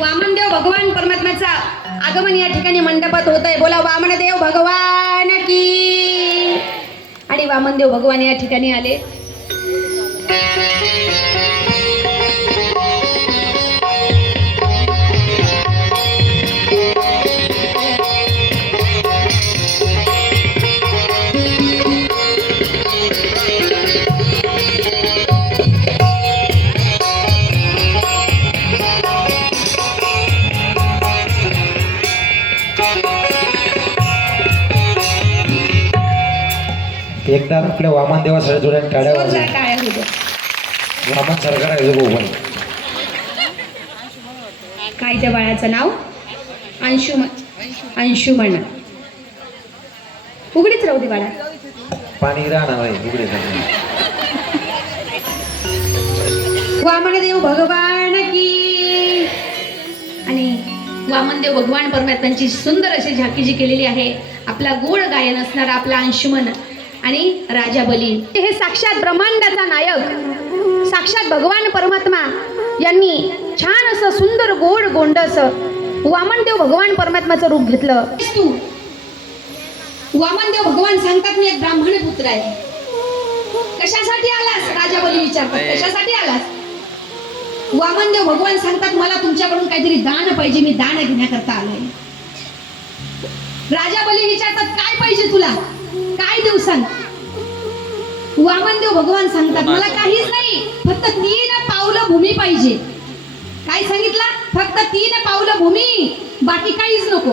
वामनदेव भगवान परमात्म्याचा आगमन या ठिकाणी मंडपात होत आहे बोला वामनदेव भगवान की? आणि वामनदेव भगवान या ठिकाणी आले. एकदा आपल्या वामन देवासाठी जोड्याने टाळ्या वाजल्या होऊ द्या. वामन सरकार आहे गोपाल काय त्या बाळाचं नाव? अंशुमन. अंशुमन. उघडीच राहू दे बाळा. पाणी राहणार आहे झाले. वामनदेव भगवान की. आणि वामनदेव भगवान परमात्म्यांची सुंदर अशी झाकी जी केलेली आहे. आपला गोड गायन असणारा आपला अंशुमन. आणि राजा बली. हे साक्षात ब्रह्मांडाचा नायक साक्षात भगवान परमात्मा यांनी छान असं सुंदर गोड गोंड असं वामनदेव भगवान परमात्माचं रूप घेतलं. तू वामनदेव भगवान सांगतात मी एक ब्राह्मण पुत्र आहे. कशासाठी आलास? राजा बली विचारतात. कशासाठी आलास? वामनदेव भगवान सांगतात मला तुमच्याकडून काहीतरी दान पाहिजे मी दान घेण्याकरता आलोय. राजा बली विचारतात काय पाहिजे तुला? काय देऊ सांग? वामनदेव भगवान सांगतात मला काहीच नाही फक्त तीन पावलं भूमी पाहिजे. काय सांगितलं? फक्त तीन पावलं भूमी बाकी काहीच नको.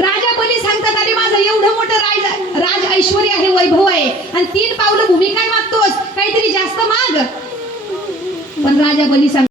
राजा बली सांगतात अरे माझं एवढं मोठं राज राज ऐश्वर्य आहे वैभव आहे आणि तीन पावलं भूमी काय मागतोस? काहीतरी जास्त माग. पण राजा बली सांग